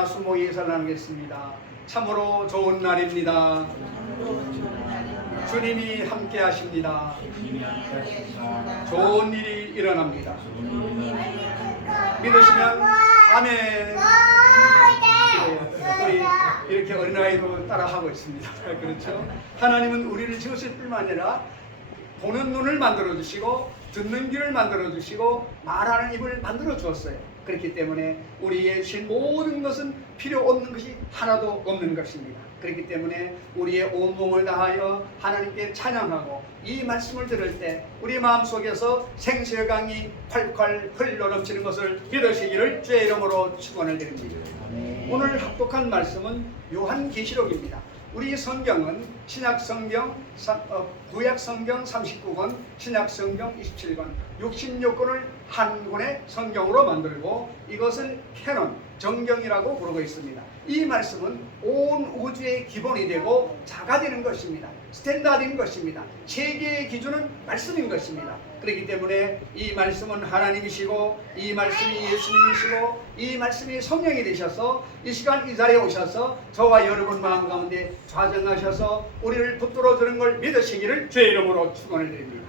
수목이 나누겠습니다. 참으로 좋은 날입니다. 주님이 함께 하십니다. 좋은 일이 일어납니다. 믿으시면 아멘. 우리 이렇게 어린아이도 따라하고 있습니다. 그렇죠? 하나님은 우리를 지으실 뿐만 아니라 보는 눈을 만들어 주시고 듣는 귀를 만들어 주시고 말하는 입을 만들어 주었어요. 그렇기 때문에 우리의 모든 것은 필요 없는 것이 하나도 없는 것입니다. 그렇기 때문에 우리의 온몸을 다하여 하나님께 찬양하고 이 말씀을 들을 때 우리 마음속에서 생수의 강이 콸콸 흘러넘치는 것을 믿으시기를 주의 이름으로 축원을 드립니다. 오늘 합독한 말씀은 요한계시록입니다. 우리 성경은 신약성경, 구약성경 39권, 신약성경 27권, 66권을 한 권의 성경으로 만들고 이것을 캐논, 정경이라고 부르고 있습니다. 이 말씀은 온 우주의 기본이 되고 자가 되는 것입니다. 스탠다드인 것입니다. 세계의 기준은 말씀인 것입니다. 그렇기 때문에 이 말씀은 하나님이시고 이 말씀이 예수님이시고 이 말씀이 성령이 되셔서 이 시간 이 자리에 오셔서 저와 여러분 마음 가운데 좌정하셔서 우리를 붙들어 주는 걸 믿으시기를 주의 이름으로 축원을 드립니다.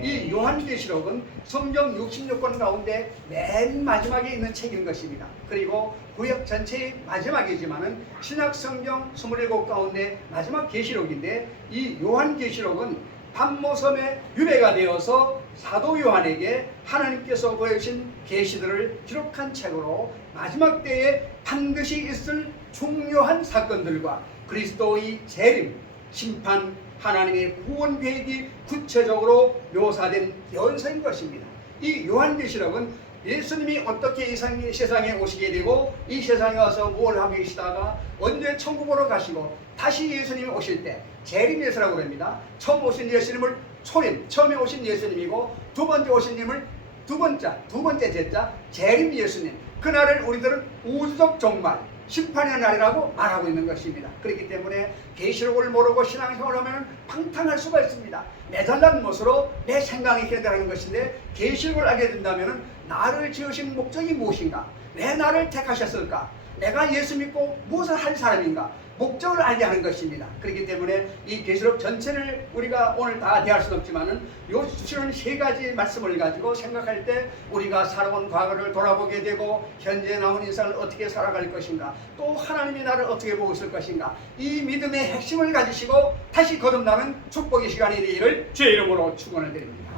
이 요한계시록은 성경 66권 가운데 맨 마지막에 있는 책인 것입니다. 그리고 구약 전체의 마지막이지만은 신약 성경 27권 가운데 마지막 계시록인데 이 요한계시록은 pat모섬에 유배가 되어서 사도 요한에게 하나님께서 보여주신 계시들을 기록한 책으로 마지막 때에 반드시 있을 중요한 사건들과 그리스도의 재림, 심판, 하나님의 구원 계획이 구체적으로 묘사된 연서인 것입니다. 이 요한계시록은 예수님이 어떻게 이 세상에 오시게 되고 이 세상에 와서 뭘 하고 계시다가 언제 천국으로 가시고 다시 예수님이 오실 때 재림 예수라고 합니다. 처음 오신 예수님을 초림, 처음에 오신 예수님이고 두 번째 오신 님을 두 번째 제자 재림 예수님. 그날을 우리들은 우주적 종말, 심판의 날이라고 말하고 있는 것입니다. 그렇기 때문에 계시록을 모르고 신앙생활을 하면 방탕할 수가 있습니다. 매달난 못으로 내 생각이 해결하는 것인데 계시록을 알게 된다면 나를 지으신 목적이 무엇인가? 왜 나를 택하셨을까? 내가 예수 믿고 무엇을 할 사람인가? 목적을 알게 하는 것입니다. 그렇기 때문에 이 계시록 전체를 우리가 오늘 다 대할 수는 없지만은 요 주시는 세 가지 말씀을 가지고 생각할 때 우리가 살아온 과거를 돌아보게 되고 현재 남은 인생을 어떻게 살아갈 것인가, 또 하나님이 나를 어떻게 보고 있을 것인가, 이 믿음의 핵심을 가지시고 다시 거듭나는 축복의 시간이 되기를 주의 이름으로 축원을 드립니다.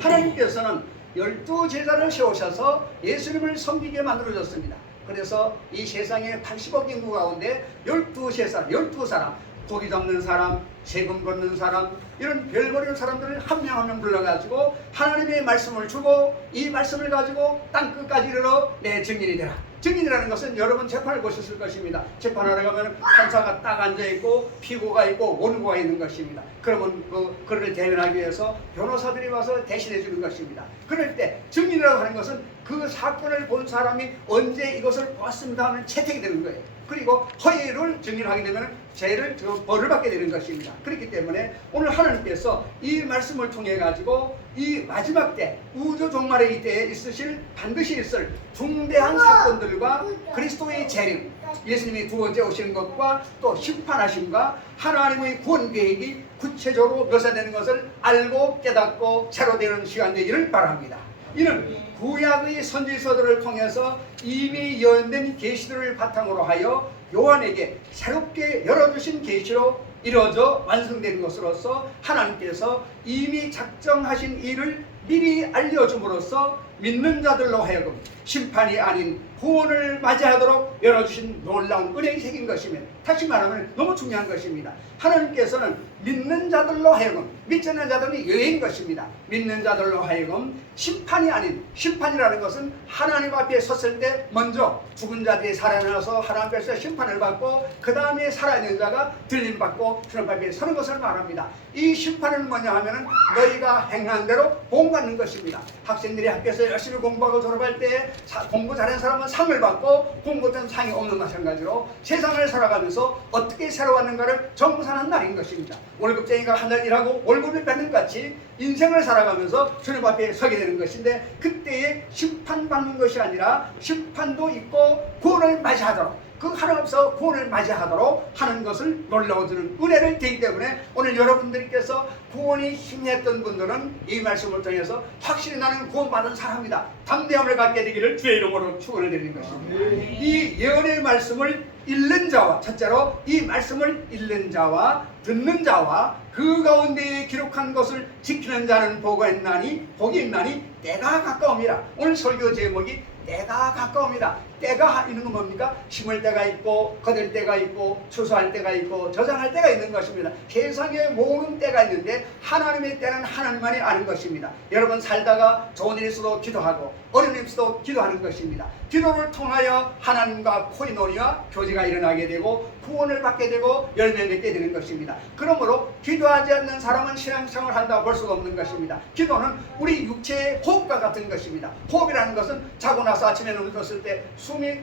하나님께서는 12제자를 세우셔서 예수님을 섬기게 만들어줬습니다. 그래서 이 세상의 80억 인구 가운데 12사람, 고기 잡는 사람, 세금 걷는 사람, 이런 별거리는 사람들을 한 명 한 명 불러가지고 하나님의 말씀을 주고 이 말씀을 가지고 땅끝까지 이르러 내 증인이 되라. 증인이라는 것은 여러분 재판을 보셨을 것입니다. 재판하러 가면 판사가 딱 앉아있고 피고가 있고 원고가 있는 것입니다. 그러면 그를 대면하기 위해서 변호사들이 와서 대신해 주는 것입니다. 그럴 때 증인이라고 하는 것은 그 사건을 본 사람이 언제 이것을 보았습니다 하면 채택이 되는 거예요. 그리고 허위를 증인하게 되면 죄를 벌을 받게 되는 것입니다. 그렇기 때문에 오늘 하나님께서 이 말씀을 통해 가지고 이 마지막 때 우주 종말의 때에 반드시 있을 중대한 사건들과 그리스도의 재림, 예수님이 두 번째 오시는 것과 또 심판하심과 하나님의 구원 계획이 구체적으로 묘사되는 것을 알고 깨닫고 새로 되는 시간 되기를 바랍니다. 이는 구약의 선지서들을 통해서 이미 예언된 계시들을 바탕으로 하여 요한에게 새롭게 열어주신 계시로 이루어져 완성된 것으로서 하나님께서 이미 작정하신 일을 미리 알려줌으로써 믿는 자들로 하여금 심판이 아닌 구원을 맞이하도록 열어주신 놀라운 은혜의 책인 것이며, 다시 말하면 너무 중요한 것입니다. 하나님께서는 믿는 자들로 하여금, 믿지 않는 자들이 예외인 것입니다. 믿는 자들로 하여금 심판이 아닌, 심판이라는 것은 하나님 앞에 섰을 때 먼저 죽은 자들이 살아나서 하나님 앞에서 심판을 받고 그 다음에 살아있는 자가 들림받고 주님 앞에 서는 것을 말합니다. 이 심판은 뭐냐 하면은 너희가 행한 대로 복받는 것입니다. 학생들이 학교에서 열심히 공부하고 졸업할 때 공부 잘하는 사람은 상을 받고 공부 못한 상이 없는 마찬가지로 세상을 살아가면서 어떻게 살아왔는가를 정산하는 날인 것입니다. 월급쟁이가 한 달 일하고 월급을 받는 같이 인생을 살아가면서 주님 앞에 서게 되는 것인데, 그때에 심판받는 것이 아니라 심판도 있고 구원을 맞이하도록 그 하나님께서 구원을 맞이하도록 하는 것을 놀라워주는 은혜를 드리기 때문에 오늘 여러분들께서 구원이 희미했던 분들은 이 말씀을 통해서 확실히 나는 구원받은 사람이다, 담대함을 갖게 되기를 주의 이름으로 축원을 드리는 것입니다. 이 예언의 말씀을 읽는 자와, 첫째로 이 말씀을 읽는 자와 듣는 자와 그 가운데에 기록한 것을 지키는 자는 복이 있나니 때가 가까움이라. 오늘 설교 제목이 때가 가까움이다. 때가 있는 건 뭡니까? 심을 때가 있고 거둘 때가 있고 추수할 때가 있고 저장할 때가 있는 것입니다. 세상에 모든 때가 있는데 하나님의 때는 하나님만이 아는 것입니다. 여러분 살다가 좋은 일 있어도 기도하고 어려운 일 있어도 기도하는 것입니다. 기도를 통하여 하나님과 코이노니와 교제가 일어나게 되고 구원을 받게 되고 열매 맺게 되는 것입니다. 그러므로 기도하지 않는 사람은 신앙생활을 한다고 볼 수가 없는 것입니다. 기도는 우리 육체의 호흡과 같은 것입니다. 호흡이라는 것은 자고 나서 아침에 눈을 떴을 때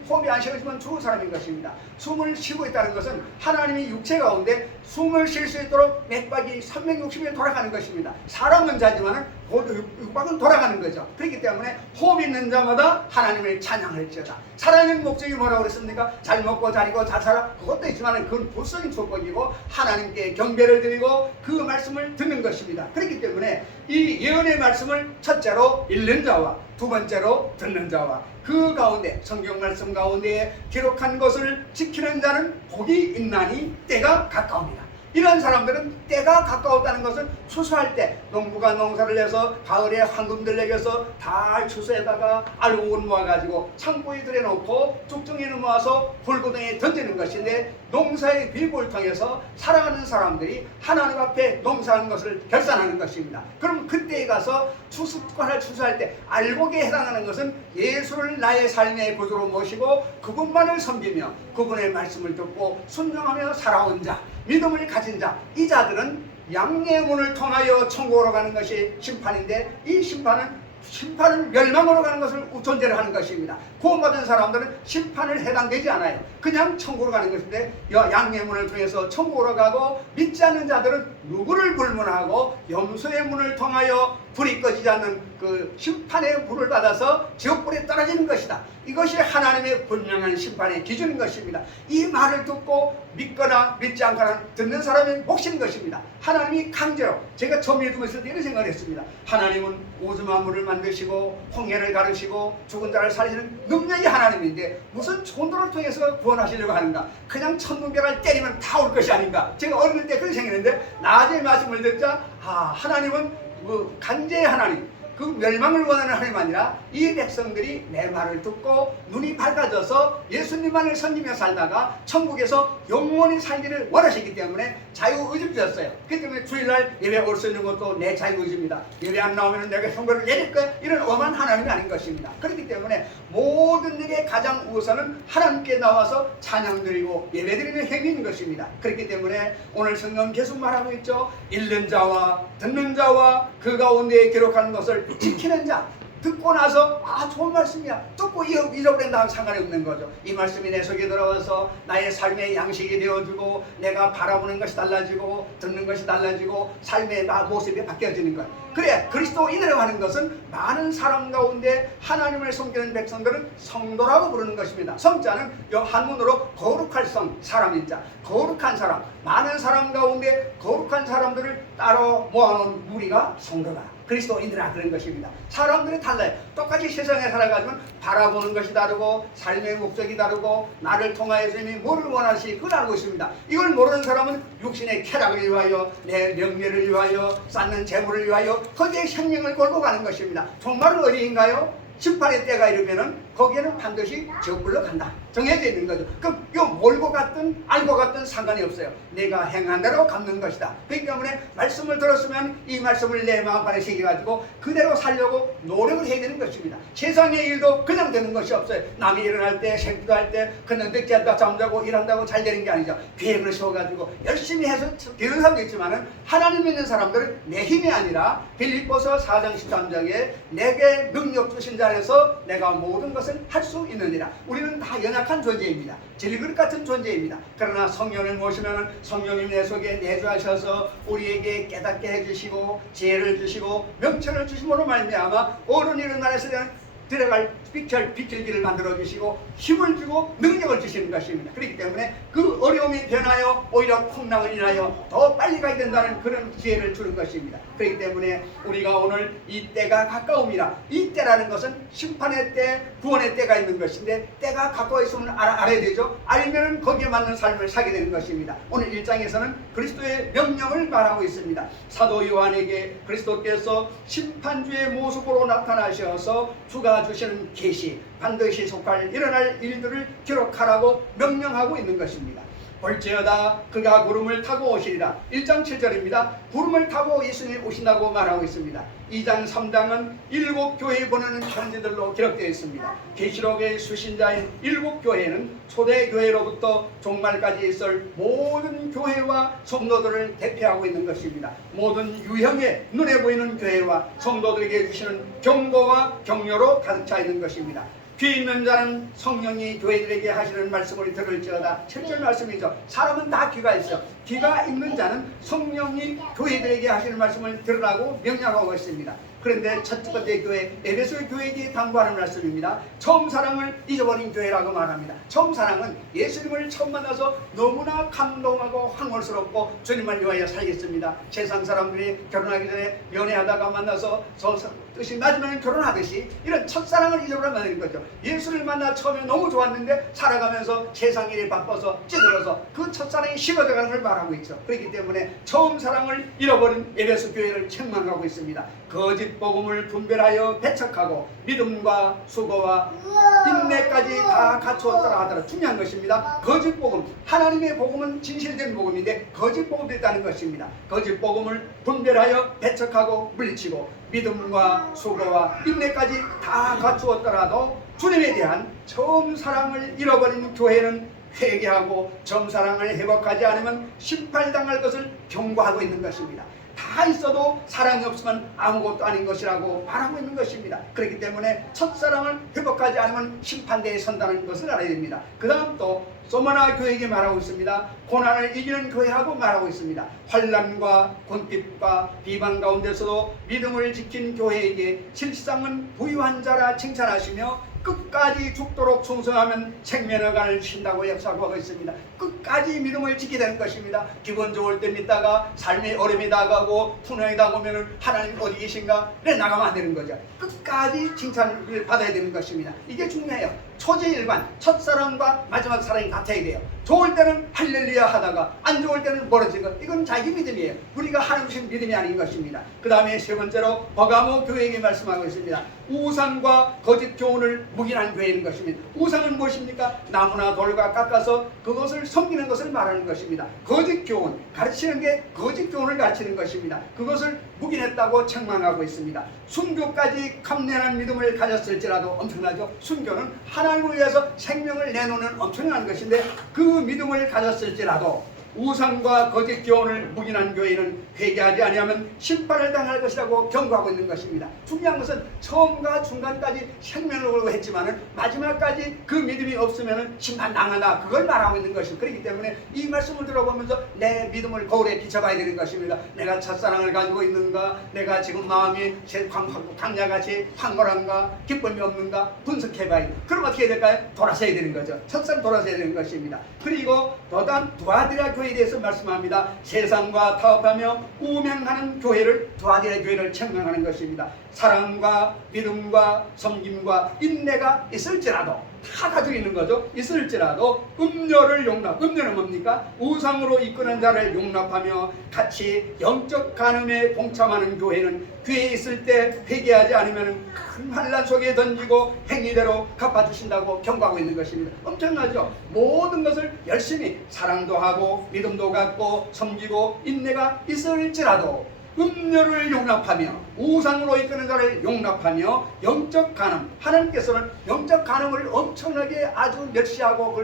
호흡이 안 쉬어지면 죽은 사람인 것입니다. 숨을 쉬고 있다는 것은 하나님이 육체 가운데 숨을 쉴 수 있도록 맥박이 360일 돌아가는 것입니다. 사람은 자지만은 육박은 돌아가는 거죠. 그렇기 때문에 호흡 있는 자마다 하나님을 찬양할지어다. 살아있는 목적이 뭐라고 그랬습니까? 잘 먹고 잘 입고 잘 살아. 그것도 있지만 그건 부수적인 조건이고 하나님께 경배를 드리고 그 말씀을 듣는 것입니다. 그렇기 때문에 이 예언의 말씀을 첫째로 읽는 자와 두 번째로 듣는 자와 그 가운데 성경 말씀 가운데 기록한 것을 지키는 자는 복이 있나니 때가 가까웁니다. 이런 사람들은 때가 가까웠다는 것은 추수할 때 농부가 농사를 해서 가을에 황금들 내겨서 다 추수에다가 알곡을 모아가지고 창고에 들여놓고 쭉정이를 모아서 불구덩이에 던지는 것인데 농사의 비법을 통해서 살아가는 사람들이 하나님 앞에 농사하는 것을 결산하는 것입니다. 그럼 그때에 가서 추수할 때 알곡에 해당하는 것은 예수를 나의 삶의 구주로 모시고 그분만을 섬기며 그분의 말씀을 듣고 순종하며 살아온 자, 믿음을 가진 자, 이 자들은 양의 문을 통하여 천국으로 가는 것이 심판인데 이 심판은 멸망으로 가는 것을 존재를 하는 것입니다. 구원받은 사람들은 심판을 해당되지 않아요. 그냥 천국으로 가는 것인데 양의 문을 통해서 천국으로 가고 믿지 않는 자들은 누구를 불문하고 염소의 문을 통하여 불이 꺼지지 않는 그 심판의 불을 받아서 지옥불에 떨어지는 것이다. 이것이 하나님의 분명한 심판의 기준인 것입니다. 이 말을 듣고 믿거나 믿지 않거나 듣는 사람의 몫인 것입니다. 하나님이 강제로, 제가 처음 믿음했을 때 이런 생각을 했습니다. 하나님은 우주 만물을 만드시고 홍해를 가르시고 죽은 자를 살리시는 능력이 하나님인데 무슨 존도를 통해서 구원하시려고 하는가? 그냥 천문벼를 때리면 다 올 것이 아닌가? 제가 어릴 때 그런 생각했는데 나중에 말씀을 듣자 하나님은 강제의 하나님, 그 멸망을 원하는 하나님 아니라 이 백성들이 내 말을 듣고 눈이 밝아져서 예수님만을 섬기며 살다가 천국에서 영원히 살기를 원하시기 때문에 자유의지를 주셨어요. 그렇기 때문에 주일날 예배 올 수 있는 것도 내 자유의지입니다. 예배 안 나오면 내가 형벌을 내릴 거야, 이런 엄한 하나님이 아닌 것입니다. 그렇기 때문에 모든 일의 가장 우선은 하나님께 나와서 찬양드리고 예배드리는 행위인 것입니다. 그렇기 때문에 오늘 성경 계속 말하고 있죠. 읽는 자와 듣는 자와 그 가운데에 기록하는 것을 지키는 자, 듣고 나서 좋은 말씀이야, 듣고 잊어버린다 하면 상관이 없는 거죠. 이 말씀이 내 속에 들어와서 나의 삶의 양식이 되어주고 내가 바라보는 것이 달라지고 듣는 것이 달라지고 삶의 모습이 바뀌어지는 거예요. 그래, 그리스도인이라고 하는 것은 많은 사람 가운데 하나님을 섬기는 백성들은 성도라고 부르는 것입니다. 성자는 한문으로 거룩할 성, 사람인 자, 거룩한 사람, 많은 사람 가운데 거룩한 사람들을 따로 모아놓은 무리가 성도다, 그리스도인이라 그런 것입니다. 사람들이 달라요. 똑같이 세상에 살아가지만 바라보는 것이 다르고 삶의 목적이 다르고 나를 통하여서 이미 뭐를 원하시 그걸 알고 있습니다. 이걸 모르는 사람은 육신의 쾌락을 위하여 내 명예를 위하여 쌓는 재물을 위하여 거기에 생명을 걸고 가는 것입니다. 정말은 어디인가요? 심판의 때가 이르면은 거기에는 반드시 지옥불로 간다, 정해져 있는 거죠. 그럼 이거 몰고 갔든 알고 갔든 상관이 없어요. 내가 행한 대로 갚는 것이다. 그렇기 때문에 말씀을 들었으면 이 말씀을 내 마음판에 새겨가지고 그대로 살려고 노력을 해야 되는 것입니다. 세상의 일도 그냥 되는 것이 없어요. 남이 일어날 때, 생기도 할 때 그냥 늦게 한다, 잠자고 일한다고 잘 되는 게 아니죠. 계획을 세워가지고 열심히 해서 되는 사람도 있지만은 하나님 믿는 사람들은 내 힘이 아니라 빌립보서 4장 13장에 내게 능력 주신 자에서 내가 모든 것을 할 수 있느니라. 우리는 다 연약한 존재입니다. 질그릇 같은 존재입니다. 그러나 성령을 모시면 성령님 내 속에 내주하셔서 우리에게 깨닫게 해주시고 지혜를 주시고 명철을 주심으로 말미암아 옳은 일을 말해서 들어갈 비칠 길을 만들어 주시고 힘을 주고 능력을 주시는 것입니다. 그렇기 때문에 그 어려움이 변하여 오히려 풍랑을 인하여 더 빨리 가야 된다는 그런 기회를 주는 것입니다. 그렇기 때문에 우리가 오늘 이 때가 가까움이라, 이 때라는 것은 심판의 때, 구원의 때가 있는 것인데 때가 가까워 있으면 알아야 되죠. 알면은 거기에 맞는 삶을 살게 되는 것입니다. 오늘 1장에서는 그리스도의 명령을 말하고 있습니다. 사도 요한에게 그리스도께서 심판주의 모습으로 나타나셔서 주가 주시는 계시, 반드시 속할 일어날 일들을 기록하라고 명령하고 있는 것입니다. 볼지어다 그가 구름을 타고 오시리라. 1장 7절입니다. 구름을 타고 예수님이 오신다고 말하고 있습니다. 2장 3장은 7교회 보내는 편지들로 기록되어 있습니다. 계시록의 수신자인 7교회는 초대교회로부터 종말까지 있을 모든 교회와 성도들을 대표하고 있는 것입니다. 모든 유형의 눈에 보이는 교회와 성도들에게 주시는 경고와 격려로 가득 차 있는 것입니다. 귀 있는 자는 성령이 교회들에게 하시는 말씀을 들을지어다. 7절 말씀이죠. 사람은 다 귀가 있어. 귀가 있는 자는 성령이 교회들에게 하시는 말씀을 들으라고 명령하고 있습니다. 그런데 첫 번째 교회, 에베소 교회에게 당부하는 말씀입니다. 처음 사랑을 잊어버린 교회라고 말합니다. 처음 사랑은 예수님을 처음 만나서 너무나 감동하고 황홀스럽고 주님을 위하여 살겠습니다. 세상 사람들이 결혼하기 전에 연애하다가 만나서 뜻이 맞으면 결혼하듯이 이런 첫사랑을 잊어버리는 거죠. 예수를 만나 처음에 너무 좋았는데 살아가면서 세상 일이 바빠서 찌들어서 그 첫사랑이 식어져가는 걸 말하고 있죠. 그렇기 때문에 처음 사랑을 잃어버린 에베소 교회를 책망하고 있습니다. 거짓 복음을 분별하여 배척하고 믿음과 수고와 인내까지 다 갖추었더라 하더라. 중요한 것입니다. 거짓 복음, 하나님의 복음은 진실된 복음인데 거짓 복음도 있다는 것입니다. 거짓 복음을 분별하여 배척하고 물리치고 믿음과 수고와 인내까지 다 갖추었더라도 주님에 대한 처음 사랑을 잃어버린 교회는 회개하고 처음 사랑을 회복하지 않으면 심판당할 것을 경고하고 있는 것입니다. 다 있어도 사랑이 없으면 아무것도 아닌 것이라고 말하고 있는 것입니다. 그렇기 때문에 첫사랑을 회복하지 않으면 심판대에 선다는 것을 알아야 됩니다. 그 다음 또 소마나 교회에게 말하고 있습니다. 고난을 이기는 교회라고 말하고 있습니다. 환난과 곤핍과 비방 가운데서도 믿음을 지킨 교회에게 실상은 부유한 자라 칭찬하시며 끝까지 죽도록 충성하면 생명을 주신다고 약속하고 있습니다. 끝까지 믿음을 지키게 되는 것입니다. 기분 좋을 때 믿다가 삶의 어려움이 다가오고 풍랑이 다가오면 하나님 어디 계신가? 네, 나가면 안 되는 거죠. 끝까지 칭찬을 받아야 되는 것입니다. 이게 중요해요. 초지일관, 첫사랑과 마지막 사랑이 같아야 돼요. 좋을 때는 할렐루야 하다가 안 좋을 때는 멀어진 것, 이건 자기 믿음이에요. 우리가 하나님 주신 믿음이 아닌 것입니다. 그 다음에 세 번째로 버가모 교회에게 말씀하고 있습니다. 우상과 거짓 교훈을 묵인한 교회인 것입니다. 우상은 무엇입니까? 나무나 돌과 깎아서 그것을 섬기는 것을 말하는 것입니다. 거짓 교훈, 가르치는 게 거짓 교훈을 가르치는 것입니다. 그것을 묵인했다고 책망하고 있습니다. 순교까지 감내하는 믿음을 가졌을지라도 엄청나죠. 순교는 하나님을 위해서 생명을 내놓는 엄청난 것인데 그 믿음을 가졌을지라도 우상과 거짓 교훈을 묵인한 교회는 회개하지 아니하면 심판을 당할 것이라고 경고하고 있는 것입니다. 중요한 것은 처음과 중간까지 생명을 걸고 했지만은 마지막까지 그 믿음이 없으면 심판 당한다, 그걸 말하고 있는 것입니다. 그렇기 때문에 이 말씀을 들어보면서 내 믿음을 거울에 비춰봐야 되는 것입니다. 내가 첫사랑을 가지고 있는가, 내가 지금 마음이 강야같이 황홀한가, 기쁨이 없는가 분석해봐야 돼요. 그럼 어떻게 해야 될까요? 돌아서야 되는 거죠. 첫사랑 돌아서야 되는 것입니다. 그리고 더단 두아디라 교회에 대해서 말씀합니다. 세상과 타협하며 우명하는 교회를, 두아디라 교회를 책망하는 것입니다. 사랑과 믿음과 섬김과 인내가 있을지라도, 다 가지고 있는 거죠. 있을지라도 음료를 용납, 음료는 뭡니까? 우상으로 이끄는 자를 용납하며 같이 영적 간음에 동참하는 교회는 귀에 있을 때 회개하지 않으면 큰 환난 속에 던지고 행위대로 갚아주신다고 경고하고 있는 것입니다. 엄청나죠? 모든 것을 열심히 사랑도 하고 믿음도 갖고 섬기고 인내가 있을지라도 음료를 용납하며 우상으로 이끄는 자를 용납하며 영적 간음, 하나님께서는 영적 간음을 엄청나게 아주 멸시하고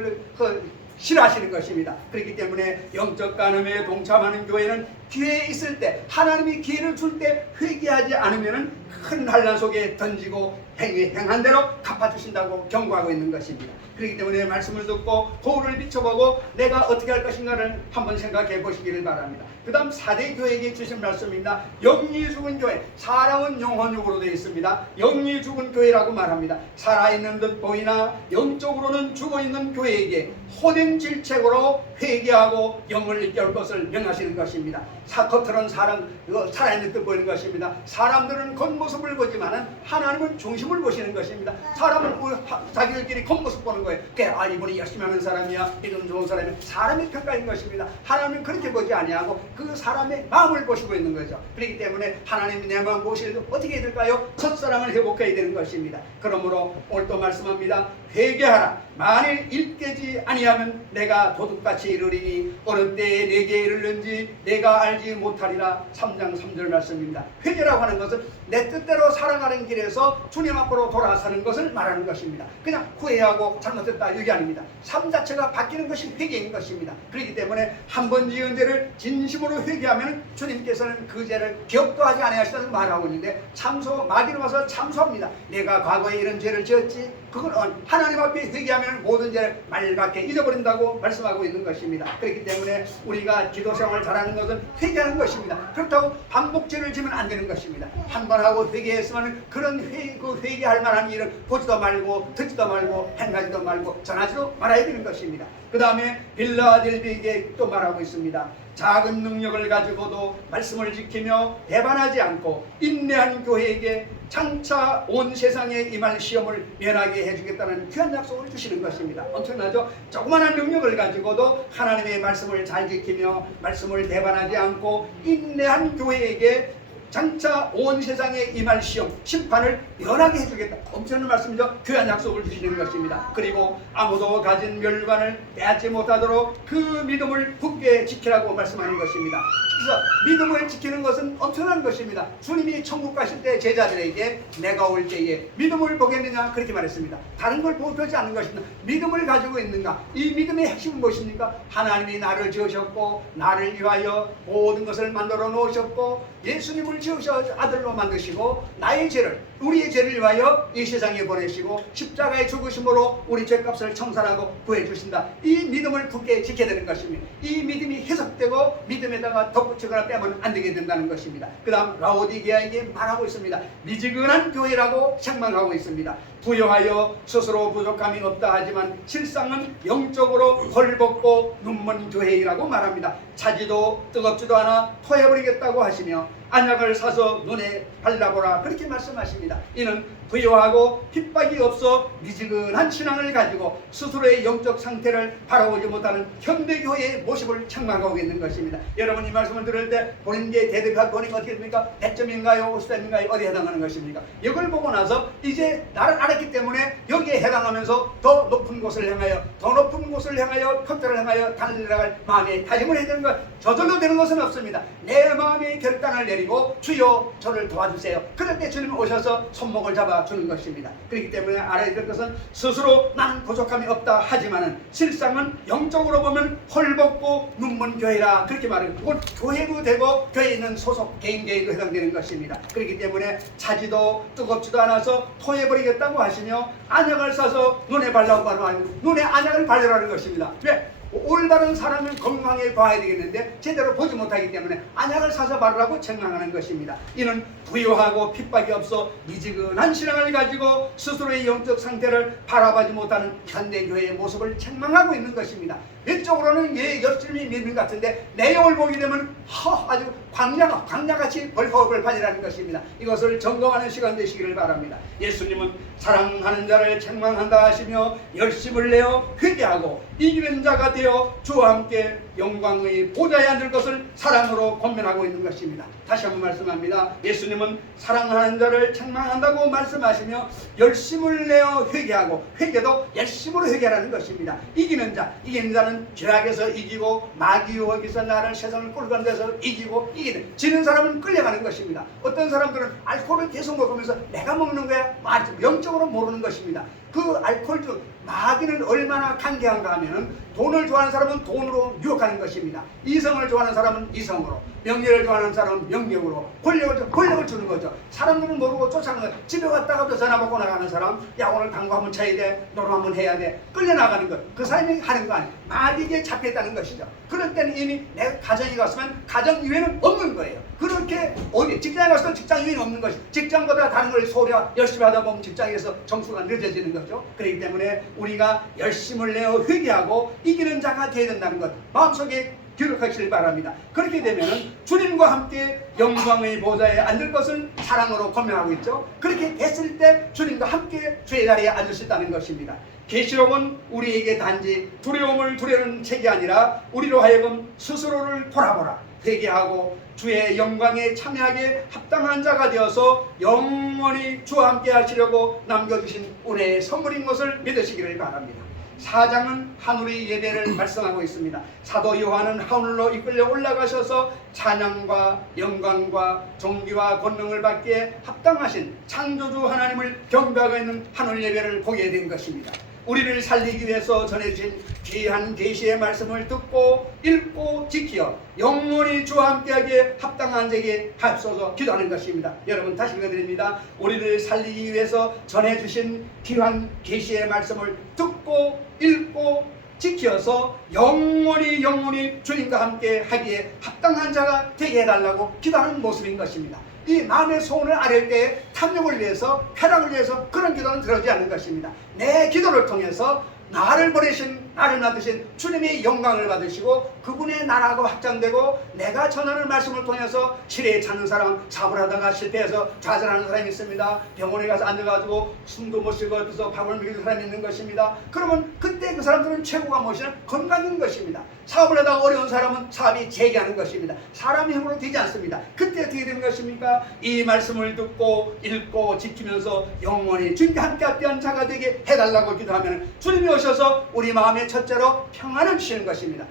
싫어하시는 것입니다. 그렇기 때문에 영적 간음에 동참하는 교회는 기회 있을 때, 하나님이 기회를 줄 때 회개하지 않으면 큰 환난 속에 던지고 행한 대로 갚아주신다고 경고하고 있는 것입니다. 그렇기 때문에 말씀을 듣고 거울을 비춰보고 내가 어떻게 할 것인가를 한번 생각해 보시기를 바랍니다. 그 다음 4대 교회에게 주신 말씀입니다. 영이 죽은 교회, 사람은 영혼육으로 되어 있습니다. 영이 죽은 교회라고 말합니다. 살아있는 듯 보이나 영적으로는 죽어있는 교회에게 호된 질책으로 회개하고 영을 일깨울 것을 명하시는 것입니다. 겉으로는 살아있는 듯 보이는 것입니다. 사람들은 겉모습을 보지만 하나님은 중심을 보시는 것입니다. 사람은 자기들끼리 겉모습 보는 거예요. 이분이 열심히 하는 사람이야, 이런 좋은 사람이야. 사람의 평가인 것입니다. 하나님은 그렇게 보지 아니하고 그 사람의 마음을 보시고 있는 거죠. 그렇기 때문에 하나님이 내 마음 보실 때 어떻게 해야 될까요? 첫사랑을 회복해야 되는 것입니다. 그러므로 오늘 또 말씀합니다. 회개하라. 만일 일깨지 아니하면 내가 도둑같이 이르리니 어느 때에 내게 이르는지 내가 알지 못하리라. 3장 3절 말씀입니다. 회개라고 하는 것은 내 뜻대로 살아가는 길에서 주님 앞으로 돌아서는 것을 말하는 것입니다. 그냥 후회하고 잘못했다 이게 아닙니다. 삶 자체가 바뀌는 것이 회개인 것입니다. 그렇기 때문에 한 번 지은 죄를 진심으로 회개하면 주님께서는 그 죄를 기억도 하지 아니하시다는 말하고 있는데 마귀로 와서 참소합니다. 내가 과거에 이런 죄를 지었지. 그건 하나님 앞에 회개하면 모든 죄를 맑게 잊어버린다고 말씀하고 있는 것입니다. 그렇기 때문에 우리가 기도 생활을 잘하는 것은 회개하는 것입니다. 그렇다고 반복죄를 지면 안 되는 것입니다. 한 번 하고 회개했으면 그런 회개할 만한 일을 보지도 말고 듣지도 말고 행하지도 말고 전하지도 말아야 되는 것입니다. 그 다음에 빌라델비에게 또 말하고 있습니다. 작은 능력을 가지고도 말씀을 지키며 배반하지 않고 인내한 교회에게 장차 온 세상에 임할 시험을 면하게 해주겠다는 귀한 약속을 주시는 것입니다. 엄청나죠? 조그마한 능력을 가지고도 하나님의 말씀을 잘 지키며 말씀을 배반하지 않고 인내한 교회에게 장차 온 세상에 임할 시험, 심판을 면하게 해주겠다. 엄청난 말씀이죠. 귀한 약속을 주시는 것입니다. 그리고 아무도 가진 멸관을 빼앗지 못하도록 그 믿음을 굳게 지키라고 말씀하는 것입니다. 그래서 믿음을 지키는 것은 엄청난 것입니다. 주님이 천국 가실 때 제자들에게 내가 올 때에 믿음을 보겠느냐 그렇게 말했습니다. 다른 걸 보지 않는 것입니다. 믿음을 가지고 있는가? 이 믿음의 핵심은 무엇입니까? 하나님이 나를 지으셨고 나를 위하여 모든 것을 만들어 놓으셨고 예수님을 지으셔 아들로 만드시고 나의 죄를 우리의 죄를 위하여 이 세상에 보내시고 십자가의 죽으심으로 우리 죄값을 청산하고 구해주신다. 이 믿음을 굳게 지켜야 되는 것입니다. 이 믿음이 해석되고 믿음에다가 덧붙이거나 빼면 안 되게 된다는 것입니다. 그 다음 라오디게아에게 말하고 있습니다. 미지근한 교회라고 책망하고 있습니다. 부여하여 스스로 부족함이 없다 하지만 실상은 영적으로 헐벗고 눈먼 교회이라고 말합니다. 차지도 뜨겁지도 않아 토해버리겠다고 하시며 안약을 사서 눈에 발라보라 그렇게 말씀하십니다. 이는 부여하고 핍박이 없어 미지근한 신앙을 가지고 스스로의 영적 상태를 바라보지 못하는 현대교회의 모습을 책망하고 있는 것입니다. 여러분 이 말씀을 들을 때 본인께 대답해 보니까 어떻게 됩니까? 100점인가요? 50점인가요? 어디에 해당하는 것입니까? 이걸 보고 나서 이제 나를 알았기 때문에 여기에 해당하면서 더 높은 곳을 향하여 격ter을 향하여 달려갈 마음의 다짐을 해야 되는 것. 저절로 되는 것은 없습니다. 내 마음의 결단을 내리고 주여 저를 도와주세요. 그럴 때 주님은 오셔서 손목을 잡아 주는 것입니다. 그렇기 때문에 알아야 될 것은 스스로 나는 부족함이 없다 하지만은 실상은 영적으로 보면 헐벗고 눈먼 교회라 그렇게 말해요. 그건 교회도 되고 교회에 있는 소속 개인도 해당되는 것입니다. 그렇기 때문에 차지도 뜨겁지도 않아서 토해버리겠다고 하시며 안약을 사서 눈에 발라고 말하는 눈에 안약을 바르라는 것입니다. 왜? 올바른 사람은 건강하게 봐야 되겠는데 제대로 보지 못하기 때문에 안약을 사서 바르라고 책망하는 것입니다. 이는 부유하고 핍박이 없어 미지근한 신앙을 가지고 스스로의 영적 상태를 바라보지 못하는 현대교회의 모습을 책망하고 있는 것입니다. 외적으로는 열심히 믿는 것 같은데 내용을 보게 되면 아주 광야같이 벌거벌판이라는 것입니다. 이것을 점검하는 시간 되시기를 바랍니다. 예수님은 사랑하는 자를 책망한다 하시며 열심을 내어 회개하고 이기는 자가 되어 주와 함께 영광의 보좌에 앉을 것을 사랑으로 권면하고 있는 것입니다. 다시 한번 말씀합니다. 예수님은 사랑하는 자를 책망한다고 말씀하시며 열심을 내어 회개하고 회개도 열심으로 회개하라는 것입니다. 이기는 자는 죄악에서 이기고 마귀 유혹에서 나를 세상을 끌어가는 데서 이기고 이기는 지는 사람은 끌려가는 것입니다. 어떤 사람들은 알코올을 계속 먹으면서 내가 먹는 거야 영적으로 모르는 것입니다. 그 알코올 중 마귀는 얼마나 간계한가 하면 돈을 좋아하는 사람은 돈으로 유혹하는 것입니다. 이성을 좋아하는 사람은 이성으로, 명예를 좋아하는 사람은 명예로, 권력을 주는 거죠. 사람들은 모르고 쫓아가는 거예요. 집에 갔다가도 전화 받고 나가는 사람, 야 오늘 당구 한번 쳐야 돼, 노름 한번 해야 돼, 끌려나가는 것. 그 사람이 하는 거 아니에요. 마귀에게 잡혔다는 것이죠. 그럴 때는 이미 내 가정에 갔으면 가정 이외에는 없는 거예요. 그렇게 어디 직장에 가서도 직장 이외에는 없는 것이, 직장보다 다른 걸 소리와 열심히 하다 보면 직장에서 점수가 늦어지는 거죠. 그렇기 때문에 우리가 열심을 내어 회개하고 이기는 자가 되어야 된다는 것 마음속에 기록하시길 바랍니다. 그렇게 되면 주님과 함께 영광의 보좌에 앉을 것을 사랑으로 권면하고 있죠. 그렇게 됐을 때 주님과 함께 주의 자리에 앉을 수 있다는 것입니다. 계시록은 우리에게 단지 두려움을 두려는 책이 아니라 우리로 하여금 스스로를 돌아보라, 회개하고 주의 영광에 참여하게 합당한 자가 되어서 영원히 주와 함께 하시려고 남겨주신 은혜의 선물인 것을 믿으시기를 바랍니다. 4장은 하늘의 예배를 말씀하고 있습니다. 사도 요한은 하늘로 이끌려 올라가셔서 찬양과 영광과 존귀와 권능을 받기에 합당하신 창조주 하나님을 경배하고 있는 하늘 예배를 보게 된 것입니다. 우리를 살리기 위해서 전해주신 귀한 계시의 말씀을 듣고 읽고 지키어 영원히 주와 함께하기에 합당한 자에게 하옵소서 기도하는 것입니다. 여러분 다시 읽어드립니다. 우리를 살리기 위해서 전해주신 귀한 계시의 말씀을 듣고 읽고 지켜서 영원히 주님과 함께 하기에 합당한 자가 되게 해달라고 기도하는 모습인 것입니다. 이 마음의 소원을 아뢰을 때 탐욕을 위해서, 쾌락을 위해서 그런 기도는 들어오지 않는 것입니다. 내 기도를 통해서 나를 버리신, 나를 낳으신 주님의 영광을 받으시고 그분의 나라가 확장되고 내가 전하는 말씀을 통해서 지뢰에 찾는 사람, 사업을 하다가 실패해서 좌절하는 사람이 있습니다. 병원에 가서 앉아가지고 숨도 못 쉬고 옆에서 밥을 먹이는 사람이 있는 것입니다. 그러면 그때 그 사람들은 최고가 무엇이냐? 건강인 것입니다. 사업을 하다가 어려운 사람은 사업이 재개하는 것입니다. 사람의 힘으로 되지 않습니다. 그때 어떻게 되는 것입니까? 이 말씀을 듣고 읽고 지키면서 영원히 주님과 함께 합대한 자가 되게 해달라고 기도하면 주님이 오셔서 우리 마음에 첫째로 평안을 주시는 것입니다.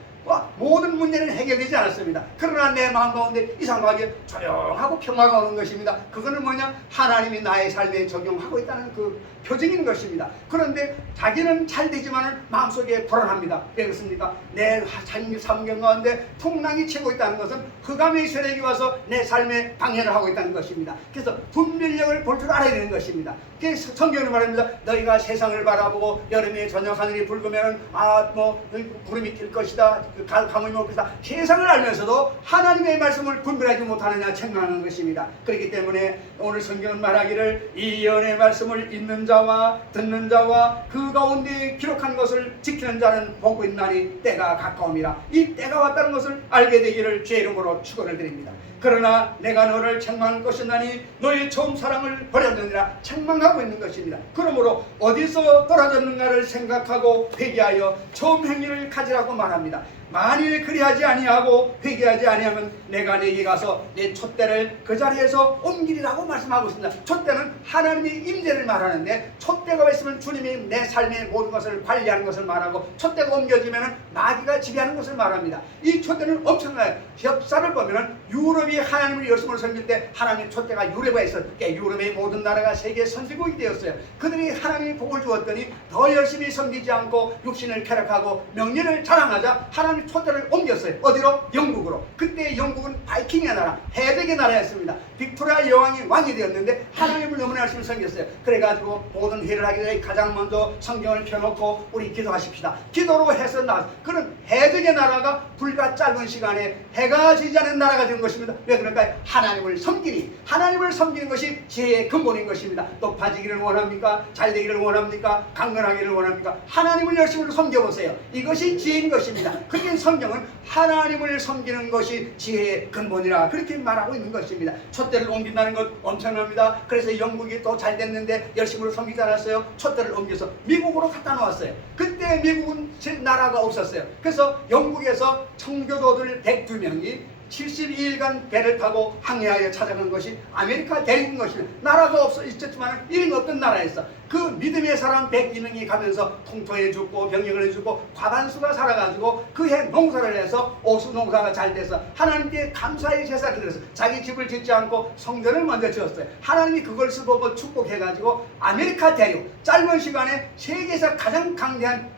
모든 문제는 해결되지 않았습니다. 그러나 내 마음 가운데 이상하게 조용하고 평화가 오는 것입니다. 그거는 뭐냐? 하나님이 나의 삶에 적용하고 있다는 그 표징인 것입니다. 그런데 자기는 잘 되지만 마음속에 불안합니다. 왜 그렇습니까? 내 삶경 가운데 풍랑이 치고 있다는 것은 흑암의 세력이 와서 내 삶에 방해를 하고 있다는 것입니다. 그래서 분별력을 볼 줄 알아야 되는 것입니다. 그래서 성경은 말합니다. 너희가 세상을 바라보고 여름에 저녁 하늘이 붉으면 구름이 낄 것이다, 가뭄이 올 것이다, 세상을 알면서도 하나님의 말씀을 분별하지 못하느냐 책망하는 것입니다. 그렇기 때문에 오늘 성경은 말하기를 이 예언의 말씀을 읽는 자와 듣는 자와 그 가운데 기록한 것을 지키는 자는 복이 있나니 때가 가까움이라. 이 때가 왔다는 것을 알게 되기를 주의 이름으로 축원을 드립니다. 그러나 내가 너를 책망할 것이나니 너의 처음 사랑을 버렸느니라 책망하고 있는 것입니다. 그러므로 어디서 떨어졌는가를 생각하고 회개하여 처음 행위를 가지라고 말합니다. 만일 그리하지 아니하고 회개하지 아니하면 내가 네게 가서 내 촛대를 그 자리에서 옮기리라고 말씀하고 있습니다. 촛대는 하나님의 임재를 말하는데 촛대가 있으면 주님이 내 삶의 모든 것을 관리하는 것을 말하고 촛대가 옮겨지면 마귀가 지배하는 것을 말합니다. 이 촛대는 엄청나요. 역사를 보면 유럽이 하나님을 열심으로 섬길 때 하나님의 촛대가 유럽에 있어요. 유럽의 모든 나라가 세계 선지국이 되었어요. 그들이 하나님의 복을 주었더니 더 열심히 섬기지 않고 육신을 쾌락하고 명예를 자랑하자 하나님 촛대를 옮겼어요. 어디로? 영국으로. 그때 영국은 바이킹의 나라, 해적의 나라였습니다. 빅토리아 여왕이 왕이 되었는데 하나님을 너무나 열심히 섬겼어요. 그래가지고 모든 회를 하기 전에 가장 먼저 성경을 펴놓고 우리 기도하십시다. 기도로 해서 그런 해적의 나라가 불과 짧은 시간에 해가 지지 않은 나라가 된 것입니다. 왜 그럴까요? 하나님을 섬기니, 하나님을 섬기는 것이 지혜의 근본인 것입니다. 높아지기를 원합니까? 잘되기를 원합니까? 강건하기를 원합니까? 하나님을 열심히 섬겨보세요. 이것이 지혜인 것입니다. 그게 성경은 하나님을 섬기는 것이 지혜의 근본이라 그렇게 말하고 있는 것입니다. 촛대를 옮긴다는 것 엄청납니다. 그래서 영국이 또 잘 됐는데 열심히 섬기지 않았어요. 촛대를 옮겨서 미국으로 갖다 놓았어요. 그때 미국은 나라가 없었어요. 그래서 영국에서 청교도들 102명이 72일간 배를 타고 항해하여 찾아간 것이 아메리카 대륙인 것입니다. 나라가 없어 있었지만 이런 어떤 나라에서 그 믿음의 사람 102명이 가면서 통토해 주고 병력을 해주고 과반수가 살아가지고 그해 농사를 해서 옥수 농사가 잘 돼서 하나님께 감사의 제사를 드려서 자기 집을 짓지 않고 성전을 먼저 지었어요. 하나님이 그걸 보고 축복해가지고 아메리카 대륙 짧은 시간에 세계에서 가장 강대한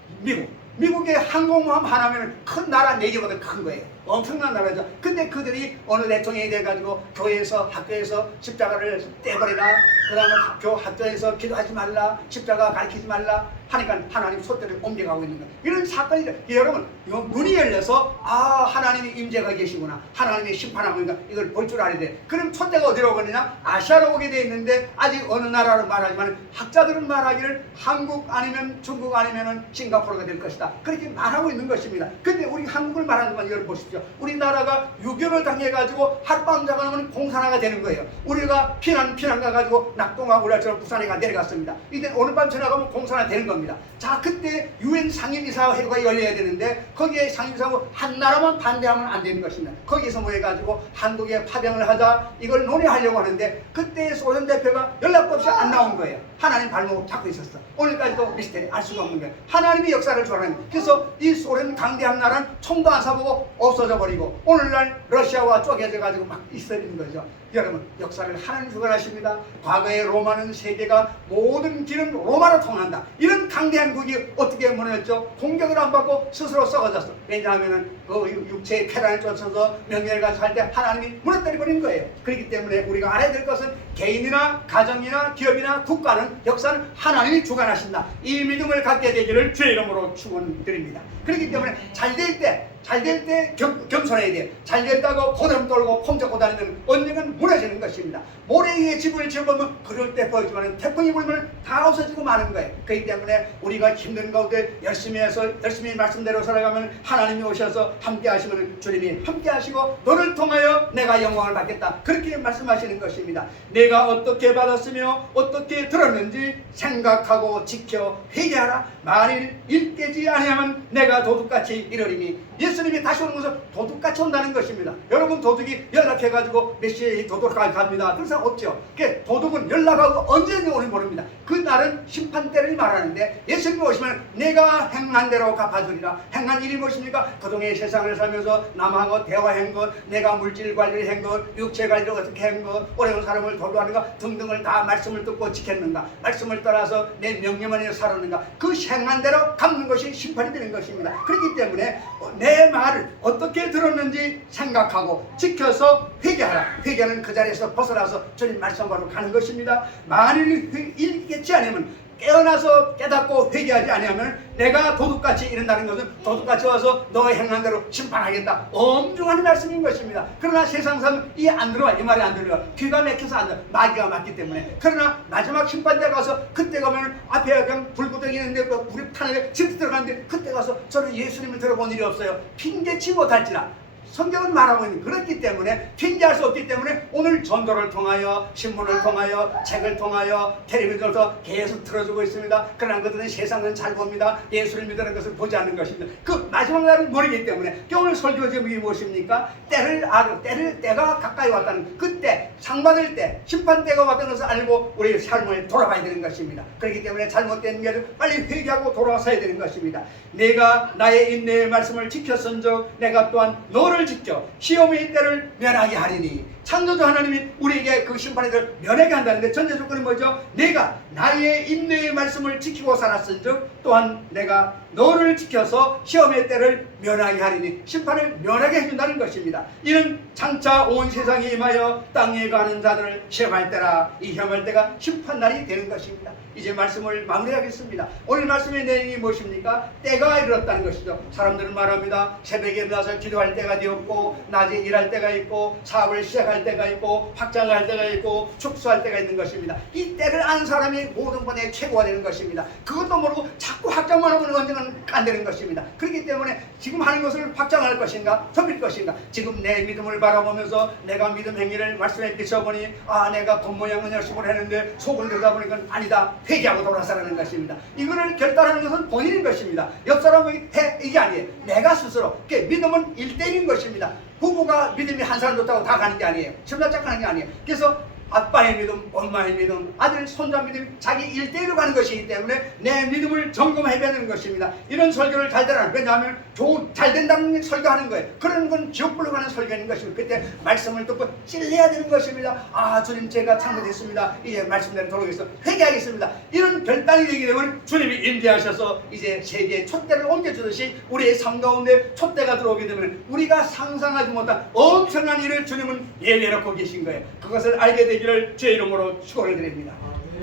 미국의 항공모함 하나면 큰 나라 4개보다 큰 거예요. 엄청난 나라죠. 근데 그들이 어느 대통령이 돼가지고 교회에서 학교에서 십자가를 떼버리라, 그 다음에 학교에서 기도하지 말라, 십자가 가르치지 말라 하니까 하나님 소대를 옮겨가고 있는 거예요. 이런 사건이 여러분 눈이 열려서 하나님이 임재가 계시구나, 하나님이 심판하고 있구나, 이걸 볼 줄 알아야 돼. 그럼 촛대가 어디로 오느냐? 아시아로 오게 돼 있는데 아직 어느 나라로 말하지만 학자들은 말하기를 한국 아니면 중국 아니면 싱가포르가 될 것이다, 그렇게 말하고 있는 것입니다. 근데 우리 한국을 말하는 건 여러분 보십시오. 우리나라가 유교를 당해가지고 하룻밤 자고 나면 공산화가 되는 거예요. 우리가 피난 가가지고 낙동하고 우리처럼 부산에 내려갔습니다. 이제 오늘 밤 지나가면 공산화 되는 겁니다. 자, 그때 유엔 상임이사회가 열려야 되는데 거기에 상임이사하고 한 나라만 반대하면 안 되는 것입니다. 거기서 모여가지고 한국에 파병을 하자 이걸 논의하려고 하는데 그때 소련 대표가 연락도 없이 안 나온 거예요. 하나님 발목 잡고 있었어. 오늘까지도 미스테리 알 수가 없는 거예요. 하나님이 역사를 좋아하는 거예요. 그래서 이 소련 강대한 나라는 총도 안 사보고 없어져 버리고 오늘날 러시아와 쪼개져 가지고 막 있어진 거죠. 여러분, 역사를 하나님 주관하십니다. 과거의 로마는 세계가 모든 길은 로마로 통한다. 이런 강대한 국이 어떻게 무너졌죠? 공격을 안 받고 스스로 썩어졌어. 왜냐하면 그 육체의 쾌락을 쫓아서 명예를 가지고 할 때 하나님이 무너뜨려버린 거예요. 그렇기 때문에 우리가 알아야 될 것은 개인이나 가정이나 기업이나 국가는 역사는 하나님이 주관하신다. 이 믿음을 갖게 되기를 주의 이름으로 축원드립니다. 그렇기 때문에 잘 될 때 겸손해야 돼요. 잘 됐다고 고드름 떨고 폼 잡고 다니면 언젠간 무너지는 것입니다. 모래 위에 집을 지어보면 그럴 때 보이지만 태풍이 불면 다 없어지고 마는 거예요. 그렇기 때문에 우리가 힘든 가운데 열심히 해서 열심히 말씀대로 살아가면 하나님이 오셔서 함께 하시면 주님이 함께 하시고 너를 통하여 내가 영광을 받겠다, 그렇게 말씀하시는 것입니다. 내가 어떻게 받았으며 어떻게 들었는지 생각하고 지켜 회개하라. 만일 일깨지 아니하면 내가 도둑같이 이르리니. 예수님이 다시 오는 것은 도둑같이 온다는 것입니다. 여러분, 도둑이 연락해가지고 몇 시에 도둑까지 갑니다, 그런 사람 없죠. 그러니까 도둑은 연락하고 언제든지 오는 모릅니다. 그 날은 심판대를 말하는데 예수님 오시면 내가 행한 대로 갚아주리라. 행한 일이 무엇입니까? 그동안 세상을 살면서 남하고 대화한 것, 내가 물질 관리를 한 것, 육체 관리를 어떻게 한 것, 어려운 사람을 돌보는 것 등등을 다 말씀을 듣고 지켰는가, 말씀을 따라서 내 명령만에 살았는가, 그 행한 대로 갚는 것이 심판이 되는 것입니다. 그렇기 때문에 내 말을 어떻게 들었는지 생각하고 지켜서 회개하라. 회개는 그 자리에서 벗어나서 주님 말씀으로 가는 것입니다. 만일 일겠지 않으면 깨어나서 깨닫고 회개하지 아니하면 내가 도둑같이 이른다는 것은 도둑같이 와서 너 행한 대로 심판하겠다, 엄중한 말씀인 것입니다. 그러나 세상 사람은 이해 안 들어와. 이 말이 안 들려. 귀가 막혀서 안 들어. 마귀가 맞기 때문에. 그러나 마지막 심판대 가서 그때 가면 앞에 그냥 불구덩이 있는데 불이 타는데 집에 들어가는데 그때 가서 저는 예수님을 들어본 일이 없어요, 핑계치 못할지라. 성경은 말하고 있는, 그렇기 때문에 핑계할 수 없기 때문에 오늘 전도를 통하여 신문을 통하여 책을 통하여 텔레비전을 통해 계속 틀어주고 있습니다. 그러나 그들은 세상은 잘 봅니다. 예수를 믿는 것을 보지 않는 것입니다. 그 마지막 날은 모르기 때문에 오늘 설교 제목이 무엇입니까? 때가 가까이 왔다는, 그때 상 받을 때 심판 때가 왔다는 것을 알고 우리의 삶을 돌아가야 되는 것입니다. 그렇기 때문에 잘못된 것을 빨리 회개하고 돌아서야 되는 것입니다. 내가 나의 인내의 말씀을 지켰은즉 내가 또한 너를 지켜 시험의 때를 면하게 하리니. 창조주 하나님이 우리에게 그 심판의 때를 면하게 한다는데 전제 조건이 뭐죠? 내가 나의 인내의 말씀을 지키고 살았은즉 또한 내가 너를 지켜서 시험의 때를 면하게 하리니. 심판을 면하게 해준다는 것입니다. 이는 장차 온 세상에 임하여 땅에 가는 자들을 시험할 때라. 이 시험할 때가 심판날이 되는 것입니다. 이제 말씀을 마무리하겠습니다. 오늘 말씀의 내용이 무엇입니까? 때가 이르렀다는 것이죠. 사람들은 말합니다. 새벽에 일어나서 기도할 때가 되었고, 낮에 일할 때가 있고, 사업을 시작할 때가 있고, 확장할 때가 있고, 축소할 때가 있는 것입니다. 이 때를 아는 사람이 모든 번에 최고가 되는 것입니다. 그것도 모르고 자꾸 확장만 하면 언젠가는 안 되는 것입니다. 그렇기 때문에 지금 하는 것을 확장할 것인가, 좁힐 것인가. 지금 내 믿음을 바라보면서 내가 믿음 행위를 말씀에 비춰보니 내가 겉모양은 열심히 했는데 속을 들여다보니까 아니다. 회개하고 돌아서라는 것입니다. 이거를 결단하는 것은 본인인 것입니다. 옆 사람에게 해 이게 아니에요. 내가 스스로. 믿음은 1대1인 것입니다. 부부가 믿음이 한 사람 좋다고 다 가는 게 아니에요. 심사짝 가는 게 아니에요. 그래서 아빠의 믿음, 엄마의 믿음, 아들, 손자 믿음, 자기 1대1로 가는 것이기 때문에 내 믿음을 점검해야 되는 것입니다. 이런 설교를 잘 들어라. 왜냐하면 잘 된다는 설교하는 거예요. 그런 건 지옥불로 가는 설교인 것입니다. 그때 말씀을 듣고 찔려야 되는 것입니다. 아, 주님 제가 잘못했습니다. 이제 말씀대로 돌아오겠습니다. 회개하겠습니다. 이런 결단이 되게 되면 주님이 임재하셔서 이제 세계의 촛대를 옮겨주듯이 우리의 삶 가운데 촛대가 들어오게 되면 우리가 상상하지 못한 엄청난 일을 주님은 예외놓고 계신 거예요. 그것을 알게 되기를 제 이름으로 축원을 드립니다.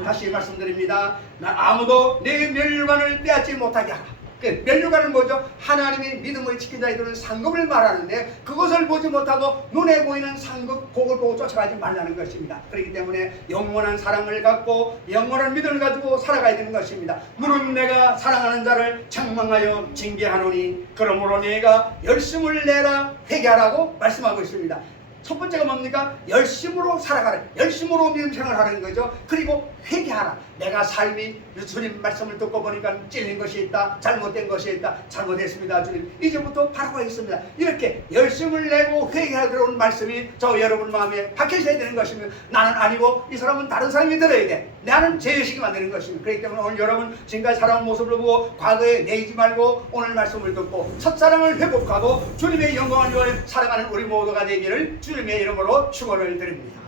다시 말씀드립니다. 아무도 내 멸류관을 빼앗지 못하게 하라. 멸류관은 뭐죠? 하나님이 믿음을 지킨 자들은 상급을 말하는데 그것을 보지 못하고 눈에 보이는 상급 복을 보고 쫓아가지 말라는 것입니다. 그렇기 때문에 영원한 사랑을 갖고 영원한 믿음을 가지고 살아가야 되는 것입니다. 물은 내가 사랑하는 자를 책망하여 징계하노니 그러므로 내가 열심을 내라 회개하라고 말씀하고 있습니다. 첫 번째가 뭡니까? 열심으로 살아가라. 열심으로 믿음 생활하는 거죠. 그리고 회개하라. 내가 삶이 주님 말씀을 듣고 보니까 찔린 것이 있다. 잘못된 것이 있다. 잘못했습니다. 주님. 이제부터 바라보겠습니다. 이렇게 열심을 내고 회개하도록 말씀이 저 여러분 마음에 박혀있어야 되는 것입니다. 나는 아니고 이 사람은 다른 사람이 들어야 돼. 나는 죄의식이 만드는 것입니다. 그렇기 때문에 오늘 여러분 지금까지 살아온 모습을 보고 과거에 내지 말고 오늘 말씀을 듣고 첫사랑을 회복하고 주님의 영광을 위하여 살아가는 우리 모두가 되기를 주님의 이름으로 축원을 드립니다.